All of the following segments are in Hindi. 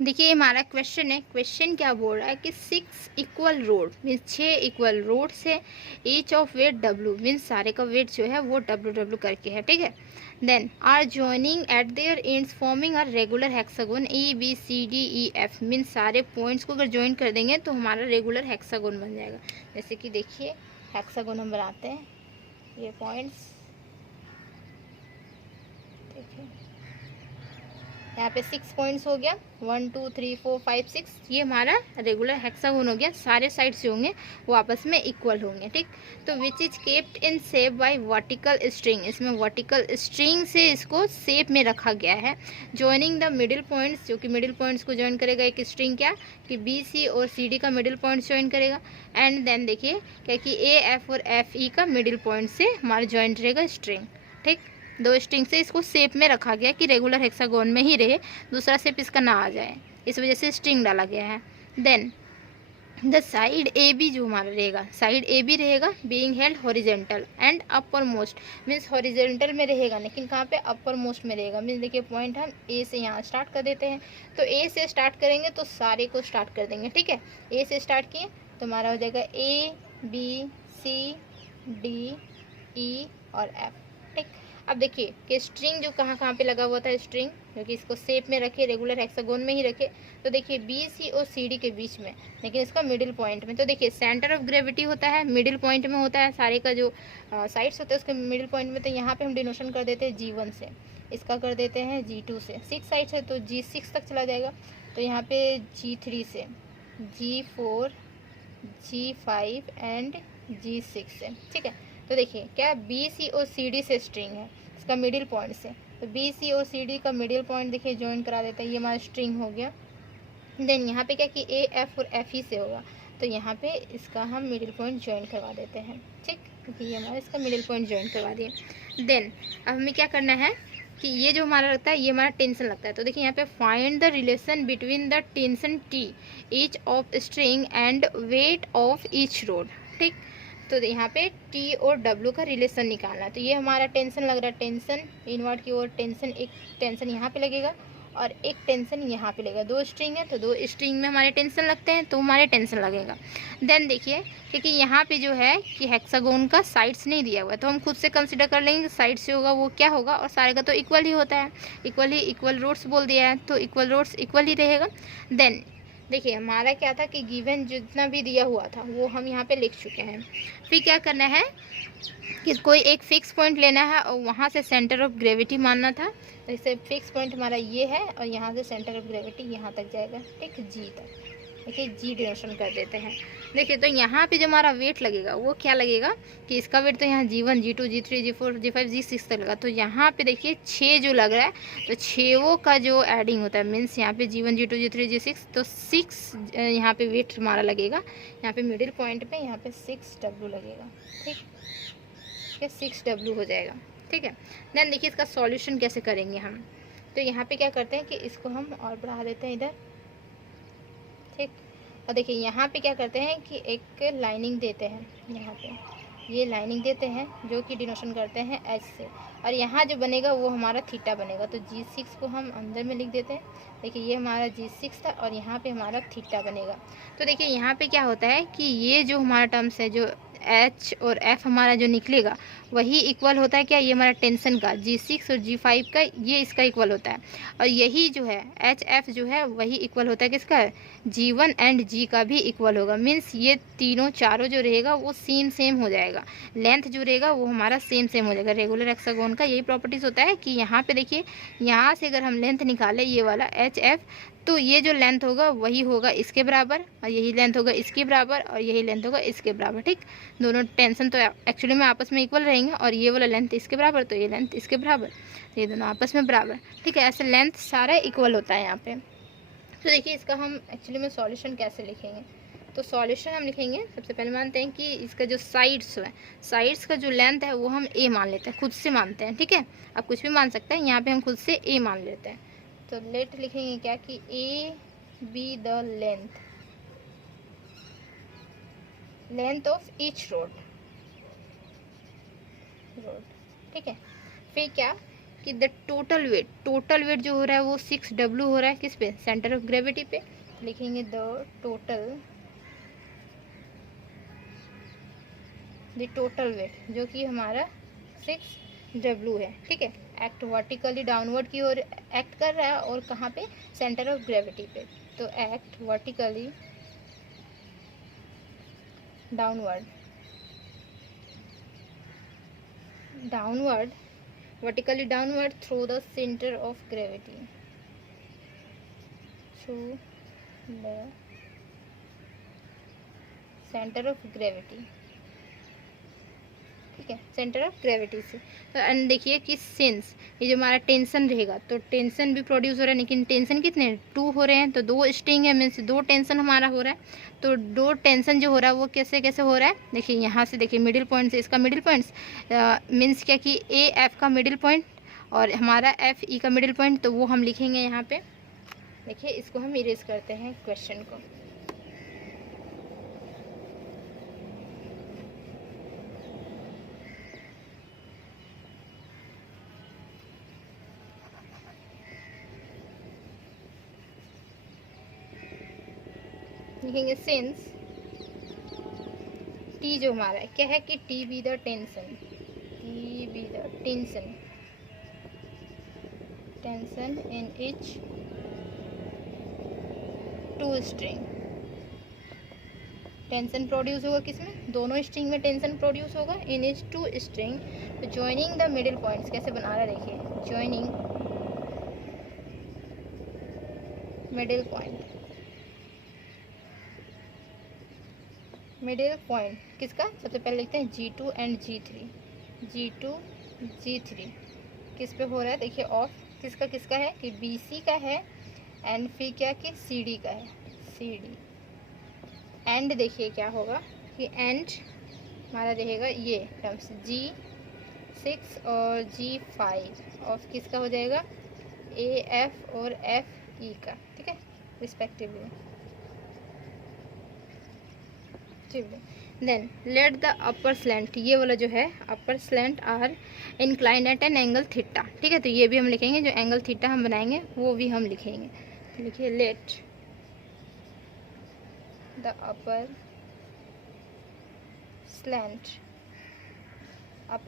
देखिए हमारा क्वेश्चन है, क्वेश्चन क्या बोल रहा है कि 6 equal rod means 6 equal rod से each of weight W means सारे का वेट जो है वो W करके है, ठीक है। Then are joining at their ends forming a regular hexagon ABCDEF means सारे पॉइंट्स को अगर ज्वाइन कर देंगे तो हमारा रेगुलर हेक्सागोन बन जाएगा। जैसे कि देखिए हेक्सागोन हम बनाते हैं, ये पॉइंट्स देखिए यहाँ पे 6 पॉइंट्स हो गया, 1 2 3 4 5 6, ये हमारा रेगुलर हेक्सागोन हो गया। सारे साइड से होंगे वो आपस में इक्वल होंगे, ठीक। तो which is kept in shape by vertical string, इसमें वर्टिकल स्ट्रिंग से इसको शेप में रखा गया है। जॉइनिंग द मिडिल पॉइंट्स, जो कि मिडिल पॉइंट्स को ज्वाइन करेगा एक स्ट्रिंग, क्या कि BC और CD का मिडिल पॉइंट्स ज्वाइन करेगा। एंड देन देखिए क्या कि AF और FE का मिडिल पॉइंट से हमारा ज्वाइंट रहेगा स्ट्रिंग, ठीक। दो स्ट्रिंग से इसको शेप में रखा गया कि रेगुलर हेक्सागोन में ही रहे, दूसरा शेप इसका ना आ जाए, इस वजह से स्ट्रिंग डाला गया है। देन द साइड AB जो हमारा रहेगा, साइड AB रहेगा being held horizontal and upper most means horizontal में रहेगा, लेकिन कहाँ पे अपर मोस्ट में रहेगा। मीन्स देखिए पॉइंट हम A से यहाँ स्टार्ट कर देते हैं, तो A से स्टार्ट करेंगे तो सारे को स्टार्ट कर देंगे, ठीक है। A से स्टार्ट किए तो हमारा हो जाएगा ABCDE और F, ठीक। अब देखिए कि स्ट्रिंग जो कहाँ कहाँ पे लगा हुआ था, स्ट्रिंग जो कि इसको शेप में रखे, रेगुलर हेक्सागोन में ही रखे, तो देखिए BC और CD के बीच में, लेकिन इसका मिडिल पॉइंट में। तो देखिए सेंटर ऑफ ग्रेविटी होता है मिडिल पॉइंट में होता है, सारे का जो साइड्स होते हैं उसके मिडिल पॉइंट में। तो यहाँ पे हम डिनोशन कर देते हैं G1 से, इसका कर देते हैं G2 से, 6 साइड्स है तो G6 तक चला जाएगा। तो यहाँ पे G3 से G4 G5 एंड G6 से, ठीक है। तो देखिए क्या BC और CD से स्ट्रिंग है, इसका मिडिल पॉइंट से, तो BC और CD का मिडिल पॉइंट देखिए ज्वाइन करा देते हैं, ये हमारा स्ट्रिंग हो गया। देन यहाँ पे क्या कि AF और FE से होगा, तो यहाँ पे इसका हम मिडिल पॉइंट ज्वाइन करवा देते हैं, ठीक, क्योंकि ये हमारा इसका मिडिल पॉइंट ज्वाइन करवा दिए। देन अब हमें क्या करना है कि ये जो हमारा लगता है ये हमारा टेंशन लगता है, तो देखिए यहाँ पे find the relation between the tension T each of string and wait of each road, ठीक। तो यहाँ पे T और W का रिलेशन निकालना है। तो ये हमारा टेंशन लग रहा है, टेंशन इनवर्ट की ओर टेंशन, एक टेंशन यहाँ पे लगेगा और एक टेंशन यहाँ पे लगेगा। दो स्ट्रिंग है तो दो स्ट्रिंग में हमारे टेंशन लगते हैं, तो हमारे टेंशन लगेगा। देन देखिए क्योंकि यहाँ पे जो है कि हेक्सागोन का साइड्स नहीं दिया हुआ है, तो हम खुद से कंसिडर कर लेंगे साइड से होगा वो क्या होगा, और सारे का तो इक्वल ही होता है, इक्वल रूट्स बोल दिया है, तो इक्वल रूट्स इक्वल ही रहेगा। देन देखिए हमारा क्या था कि गिवन जितना भी दिया हुआ था वो हम यहाँ पे लिख चुके हैं। फिर क्या करना है कि कोई एक फिक्स पॉइंट लेना है और वहाँ से सेंटर ऑफ ग्रेविटी मानना था। जैसे फिक्स पॉइंट हमारा ये है और यहाँ से सेंटर ऑफ ग्रेविटी यहाँ तक जाएगा, ठीक, G तक, देखिए G डिनोशन कर देते हैं। देखिए तो यहाँ पे जो हमारा वेट लगेगा वो क्या लगेगा कि इसका वेट तो यहाँ G1 G2 G3 G4 G5 G6 तक लगा, तो यहाँ पे देखिए 6 जो लग रहा है, तो 6 का जो एडिंग होता है मीन्स यहाँ पे G1 G2 G3 G6, तो 6 यहाँ पे वेट हमारा लगेगा, यहाँ पे मिडिल पॉइंट पे यहाँ पे 6W लगेगा, ठीक है, 6W हो जाएगा, ठीक है। देन देखिए इसका सॉल्यूशन कैसे करेंगे हम, तो यहाँ पे क्या करते हैं कि इसको हम और बढ़ा देते हैं इधर, ठीक। और देखिए यहाँ पे क्या करते हैं कि एक लाइनिंग देते हैं, यहाँ पे ये लाइनिंग देते हैं जो कि डिनोशन करते हैं H से, और यहाँ जो बनेगा वो हमारा थीटा बनेगा, तो G6 को हम अंदर में लिख देते हैं। देखिए ये हमारा G6 था और यहाँ पे हमारा थीटा बनेगा। तो देखिए यहाँ पे क्या होता है कि ये जो हमारा टर्म्स है, जो H और F हमारा जो निकलेगा वही इक्वल होता है क्या, ये हमारा टेंशन का G6 और G5 का ये इसका इक्वल होता है, और यही जो है HF जो है वही इक्वल होता है किसका, G1 एंड G का भी इक्वल होगा। मीन्स ये तीनों चारों जो रहेगा वो सेम हो जाएगा, लेंथ जो रहेगा वो हमारा सेम हो जाएगा। रेगुलर हेक्सागोन का यही प्रॉपर्टीज़ होता है कि यहाँ पे देखिए यहाँ से अगर हम लेंथ निकालें ये वाला HF, तो ये जो लेंथ होगा वही होगा इसके बराबर, और यही लेंथ होगा इसके बराबर, और यही लेंथ होगा इसके बराबर, ठीक। दोनों टेंशन तो एक्चुअली में आपस में इक्वल रहेंगे, और ये वाला लेंथ इसके बराबर तो ये लेंथ इसके बराबर, तो ये दोनों आपस में बराबर, ठीक है। ऐसे लेंथ सारा इक्वल होता है यहाँ पे। तो देखिए इसका हम एक्चुअली में सॉल्यूशन कैसे लिखेंगे, तो सॉल्यूशन हम लिखेंगे, सबसे पहले मानते हैं कि इसका जो साइड्स है, साइड्स का जो लेंथ है वो हम A मान लेते हैं, खुद से मानते हैं, ठीक है। आप कुछ भी मान सकते हैं, यहाँ पे हम खुद से A मान लेते हैं। तो लेट लिखेंगे क्या कि A be the length of each road, ठीक है। फिर क्या कि द टोटल वेट जो हो रहा है वो 6W हो रहा है, किस पे, सेंटर ऑफ ग्रेविटी पे। लिखेंगे द टोटल वेट जो कि हमारा 6W है, ठीक है। एक्ट वर्टिकली डाउनवर्ड की ओर एक्ट कर रहा है, और कहाँ पे, सेंटर ऑफ ग्रेविटी पे। तो act vertically downward through the centre of gravity, ठीक है, सेंटर ऑफ ग्रेविटी से। तो एंड देखिए कि सिंस ये जो हमारा टेंशन रहेगा, तो टेंशन भी प्रोड्यूस हो रहा है, लेकिन टेंशन कितने, 2 हो रहे हैं, तो 2 स्ट्रिंग है, मीन्स 2 टेंशन हमारा हो रहा है। तो 2 टेंशन जो हो रहा है वो कैसे कैसे हो रहा है, देखिए यहाँ से, देखिए मिडिल पॉइंट से इसका मिडिल पॉइंट्स, मीन्स क्या कि ए एफ का मिडिल पॉइंट और हमारा एफ ई का मिडिल पॉइंट, तो वो हम लिखेंगे यहाँ पे। देखिए इसको हम इरेज करते हैं क्वेश्चन को। लिखेंगे सिंस टी जो हमारा है, क्या है कि T be the tension in each 2 string. Tension produce होगा किसमें, दोनों स्ट्रिंग में टेंशन प्रोड्यूस होगा इन इच 2 स्ट्रिंग। तो ज्वाइनिंग द मिडिल पॉइंट्स कैसे बना रहा है, देखिए ज्वाइनिंग मिडिल पॉइंट किसका, सबसे पहले लिखते हैं G2 एंड G3 किस पे हो रहा है, देखिए ऑफ किसका है कि BC का है, एंड फिर क्या कि CD का है, CD। एंड देखिए क्या होगा कि एंड हमारा रहेगा ये टर्म्स G6 और G5 ऑफ किसका हो जाएगा, AF और FE का, ठीक है, respectively. Then let the upper slant, ये वाला जो है upper slant are inclined at an angle theta, ठीक है। तो ये भी हम लिखेंगे, जो एंगल थीटा हम बनाएंगे वो भी हम लिखेंगे। तो लिखिए let the upper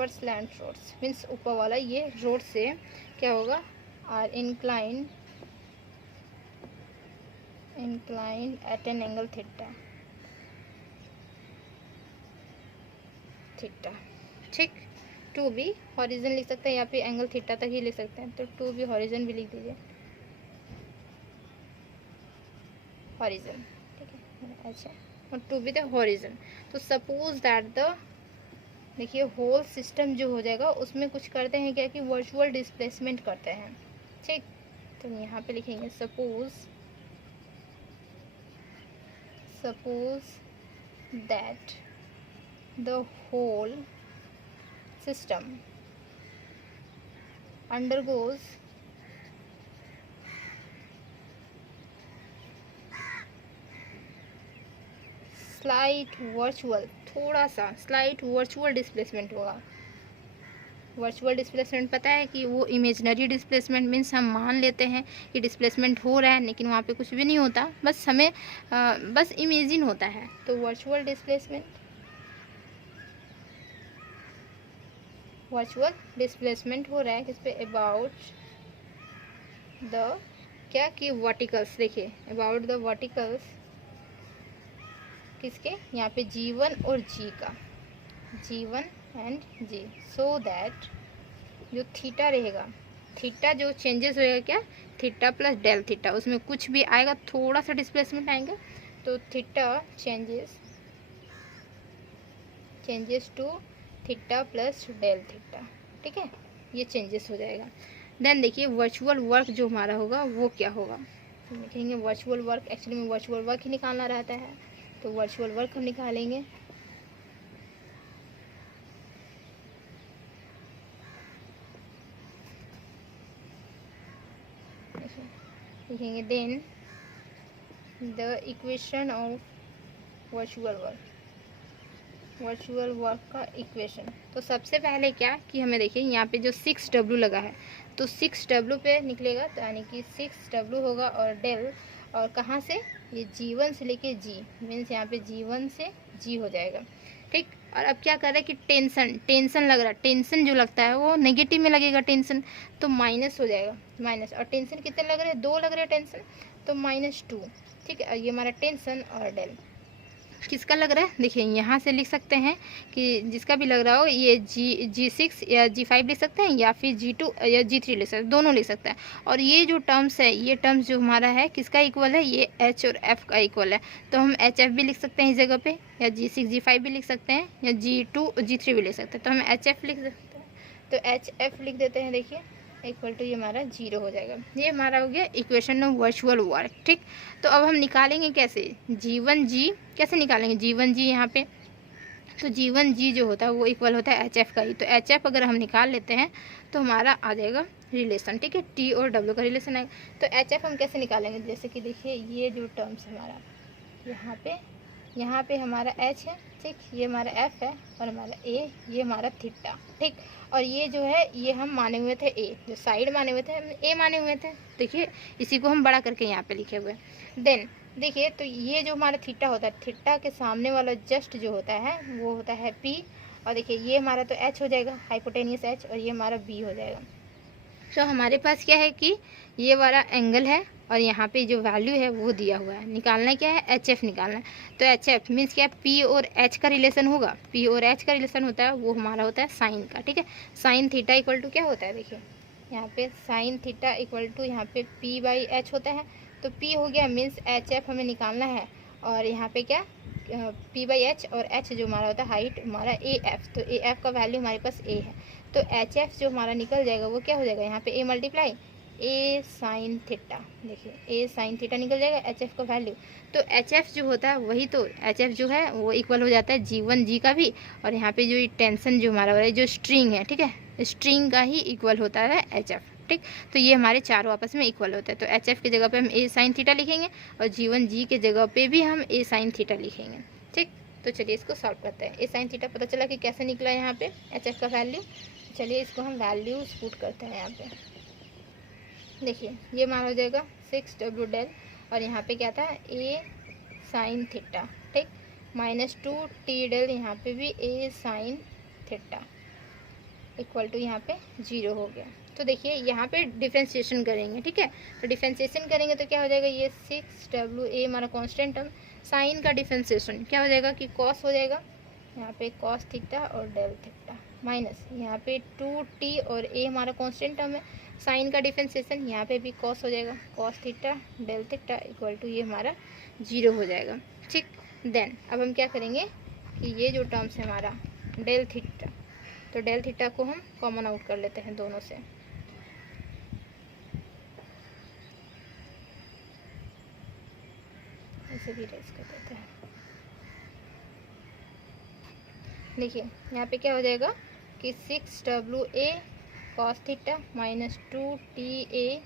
slant rods, means ऊपर वाला ये रोड से क्या होगा, are inclined at an angle theta, ठीक। 2B हॉरिजन लिख सकते हैं, यहाँ पे एंगल थीटा तक ही लिख सकते हैं, तो 2B हॉरिजन भी लिख दीजिए, हॉरिजन, ठीक है। अच्छा, और 2B द हॉरिजन। तो सपोज दैट द, देखिए होल सिस्टम जो हो जाएगा उसमें कुछ करते हैं क्या कि वर्चुअल डिस्प्लेसमेंट करते हैं, ठीक। तो यहाँ पे लिखेंगे suppose that the whole system undergoes थोड़ा सा स्लाइट वर्चुअल डिस्प्लेसमेंट होगा। वर्चुअल डिस्प्लेसमेंट पता है कि वो इमेजिनरी डिस्प्लेसमेंट, मीन्स हम मान लेते हैं कि डिस्प्लेसमेंट हो रहा है, लेकिन वहाँ पे कुछ भी नहीं होता, बस हमें बस इमेजिन होता है। तो वर्चुअल डिस्प्लेसमेंट हो रहा है किस पे, अबाउट द, क्या कि वर्टिकल्स, देखिए अबाउट द वर्टिकल्स किसके, यहाँ पे G1 और G का, G1 and G, so that जो थीटा रहेगा, थीटा जो चेंजेस होएगा क्या, थीटा प्लस डेल थीटा, उसमें कुछ भी आएगा, थोड़ा सा डिस्प्लेसमेंट आएगा, तो theta changes to theta plus del theta, ठीक है, ये चेंजेस हो जाएगा। देन देखिए वर्चुअल वर्क जो हमारा होगा वो क्या होगा, तो लिखेंगे वर्चुअल वर्क, एक्चुअली में वर्चुअल वर्क ही निकालना रहता है, तो वर्चुअल वर्क हम निकालेंगे। लिखेंगे then the equation of virtual work का इक्वेशन। तो सबसे पहले क्या कि हमें देखिए यहाँ पे जो 6W लगा है, तो 6W पे निकलेगा, तो यानी कि 6W होगा और डेल, और कहाँ से, ये G1 से लेके G, मीन्स यहाँ पे G1 से G हो जाएगा, ठीक। और अब क्या कर रहा है कि टेंशन लग रहा है, टेंशन जो लगता है वो नेगेटिव में लगेगा टेंशन, तो माइनस हो जाएगा, माइनस। और टेंशन कितने लग रहे हैं, 2 लग रहे हैं टेंशन, तो -2, ठीक है। ये हमारा टेंशन और डेल किसका लग रहा है, देखिए यहाँ से लिख सकते हैं कि जिसका भी लग रहा हो, ये G6 या G5 लिख सकते हैं, या फिर G2 या G3 लिख सकते हैं, दोनों लिख सकते हैं। और ये जो टर्म्स है, ये टर्म्स जो हमारा है किसका इक्वल है, ये H और F का इक्वल है, तो हम HF भी लिख सकते हैं इस जगह पे, या G6 G5 भी लिख सकते हैं, या G2 G3 भी लिख सकते हैं, तो हम HF लिख सकते हैं, तो HF लिख देते हैं। देखिए इक्वल टू ये हमारा 0 हो जाएगा। ये हमारा हो गया इक्वेशन ऑफ वर्चुअल वर्क, ठीक। तो अब हम निकालेंगे कैसे, G1G कैसे निकालेंगे, G1G यहाँ पे, तो G1G जो होता है वो इक्वल होता है HF का ही, तो HF अगर हम निकाल लेते हैं तो हमारा आ जाएगा रिलेशन, ठीक है, T और W का रिलेशन आएगा। तो HF हम कैसे निकालेंगे, जैसे कि देखिए ये जो टर्म्स हमारा यहाँ पे हमारा H है, ठीक, ये हमारा F है, और हमारा A, ये हमारा थीटा, ठीक। और ये जो है ये हम माने हुए थे A, जो साइड माने हुए थे हम A माने हुए थे, देखिए इसी को हम बड़ा करके यहाँ पे लिखे हुए हैं। देन देखिए, तो ये जो हमारा थीटा होता है, थीटा के सामने वाला जस्ट जो होता है वो होता है P, और देखिए ये हमारा तो H हो जाएगा, हाइपोटेनियस H, और ये हमारा B हो जाएगा। तो हमारे पास क्या है कि ये वाला एंगल है, और यहाँ पे जो वैल्यू है वो दिया हुआ है, निकालना क्या है, HF निकालना है। तो HF मीन्स क्या, P और H का रिलेशन होगा, P और H का रिलेशन होता है वो हमारा होता है साइन का, ठीक है। साइन थीटा इक्वल टू क्या होता है, देखिए यहाँ पे साइन थीटा इक्वल टू यहाँ पे P/H होता है, तो P हो गया, मीन्स HF हमें निकालना है, और यहाँ पे क्या P/H, और H जो हमारा होता है हाइट हमारा AF, तो AF का वैल्यू हमारे पास A है, तो HF जो हमारा निकल जाएगा वो क्या हो जाएगा, यहाँ पे A multiply A sine theta, देखिए A साइन थीटा निकल जाएगा HF का वैल्यू। तो HF जो होता है वही, तो HF जो है वो इक्वल हो जाता है G1G का भी, और यहाँ पे जो ये टेंशन जो हमारा हो रहा है, जो स्ट्रिंग है, ठीक है, स्ट्रिंग का ही इक्वल होता है HF, ठीक। तो ये हमारे चारों आपस में इक्वल होता है, तो HF की जगह पे हम A साइन थीटा लिखेंगे, और G1G के जगह पे भी हम A साइन थीटा लिखेंगे, ठीक। तो चलिए इसको सॉल्व करते हैं। A साइन थीटा पता चला कि कैसे निकला यहाँ पे HF का वैल्यू। चलिए इसको हम वैल्यूज पुट करते हैं यहाँ पे। देखिए ये मान हो जाएगा 6W डेल, और यहाँ पे क्या था A साइन थीटा, ठीक, -2T डेल, यहाँ पे भी A sine theta equal to यहाँ पे 0 हो गया। तो देखिए यहाँ पे डिफ्रेंशिएशन करेंगे, ठीक है, तो डिफ्रेंशिएशन करेंगे तो क्या हो जाएगा, ये 6WA हमारा कांस्टेंट टर्म, साइन का डिफ्रेंशिएशन क्या हो जाएगा कि कॉस हो जाएगा, यहाँ पे कॉस थीटा और डेल थीटा, माइनस यहाँ पे 2T और A हमारा कांस्टेंट टर्म है, साइन का डिफ्रेंशिएशन यहाँ पे भी कॉस हो जाएगा, cos theta del theta equal to ये हमारा 0 हो जाएगा, ठीक। देन अब हम क्या करेंगे कि ये जो टर्म्स है हमारा डेल थीटा, तो डेल थीटा को हम कॉमन आउट कर लेते हैं दोनों से, इसे भी रेज कर देते हैं। देखिए यहाँ पे क्या हो जाएगा कि 6WA cos theta -2TA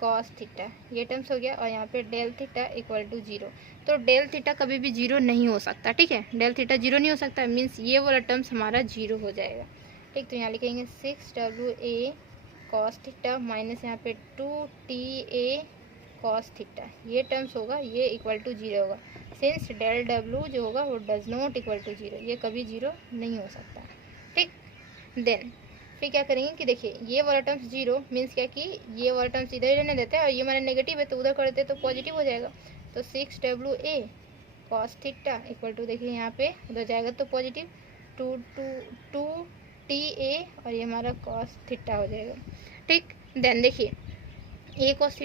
cos theta, ये टर्म्स हो गया, और यहाँ पे डेल थीटा इक्वल टू 0। तो डेल थीटा कभी भी 0 नहीं हो सकता, ठीक है, डेल थीटा 0 नहीं हो सकता, मीन्स ये वाला टर्म्स हमारा 0 हो जाएगा, ठीक। तो यहाँ लिखेंगे 6WA कॉस थीटा माइनस यहाँ पे 2TA कॉस थीटा, ये टर्म्स होगा, ये इक्वल टू 0 होगा, सिंस डेल W जो होगा वो डज नॉट इक्वल टू 0, ये कभी 0 नहीं हो सकता, ठीक। देन फिर क्या करेंगे कि देखिए ये वाला टर्म्स 0 मीन्स क्या कि ये वाला टर्म्स इधर ही रहने देते हैं, और ये हमारा नेगेटिव है तो उधर कर देते हैं तो पॉजिटिव हो जाएगा, तो 6WA cos theta equal to, देखिए यहाँ पे उधर जाएगा तो पॉजिटिव 2TA, और ये हमारा कॉस थीटा हो जाएगा, ठीक। देन देखिए A cos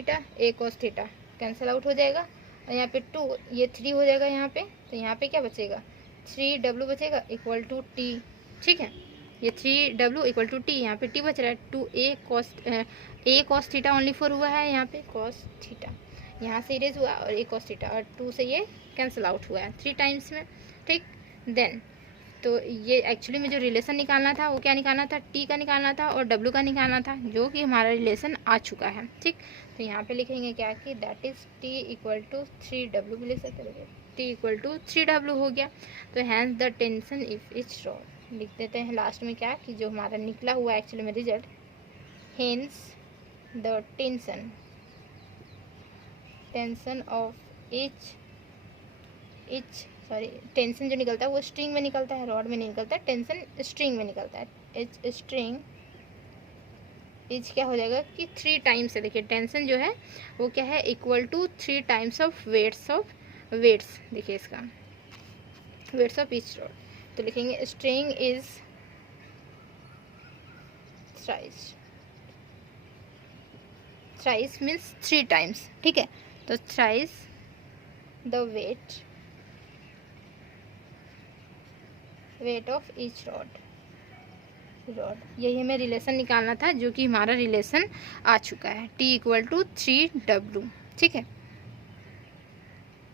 theta cancel out हो जाएगा, और यहाँ पे 2, ये 3 हो जाएगा यहाँ पे, तो यहाँ पे क्या बचेगा 3W बचेगा इक्वल टू T, ठीक है, ये 3W इक्वल टू T, यहाँ पे T बच रहा है 2A cos थीटा ओनली 4 हुआ है, यहाँ पे cos थीटा यहाँ से इरेज हुआ, और A cos थीटा, और 2 से ये कैंसिल आउट हुआ है 3 टाइम्स में, ठीक। देन तो ये एक्चुअली में जो रिलेशन निकालना था वो क्या निकालना था, T का निकालना था और W का निकालना था, जो कि हमारा रिलेशन आ चुका है, ठीक। तो यहाँ पे लिखेंगे क्या कि that is T equal to 3W भी लिख सकते हैं, T इक्वल टू 3W हो गया। तो hence the tension if is short लिख देते हैं लास्ट में क्या कि जो हमारा निकला हुआ एक्चुअली में result, hence the tension of tension जो निकलता है वो स्ट्रिंग में निकलता है, रॉड में नहीं निकलता है, टेंशन स्ट्रिंग में निकलता है। इच स्ट्रिंग इच क्या हो जाएगा कि 3 टाइम्स है, देखिए टेंशन जो है वो क्या है, equal to 3 times of weights, देखिए इसका वेट्स ऑफ ईच रॉड। तो लिखेंगे string is thrice means 3 times, ठीक है। तो thrice the weight of each rod, यही हमें रिलेशन निकालना था, जो कि हमारा रिलेशन आ चुका है, T = 3W, ठीक है।